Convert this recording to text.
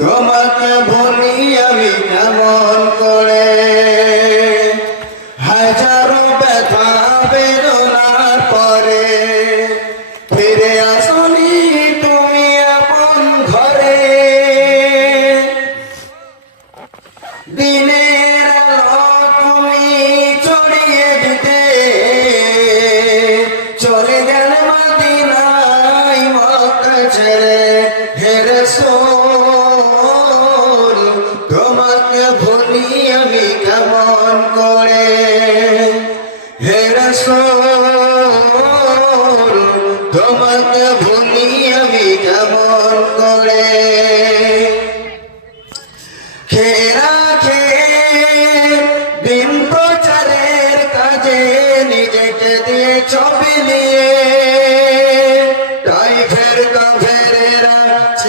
তোমাকে ভুলি আমি কেমন করে। হাজারো ব্যথা বেদনার পরে ফিরে আসনি তুমি আপন ঘরে। দিনের আলো তুমি ছড়িয়ে দিতে চলে গেলে মদিনায় মক্কা ছেড়ে। হে রাসূল তোমাকে ভুলি আমি কেমন করে। হে রাসূল তোমাকে ভুলি আমি কেমন করে।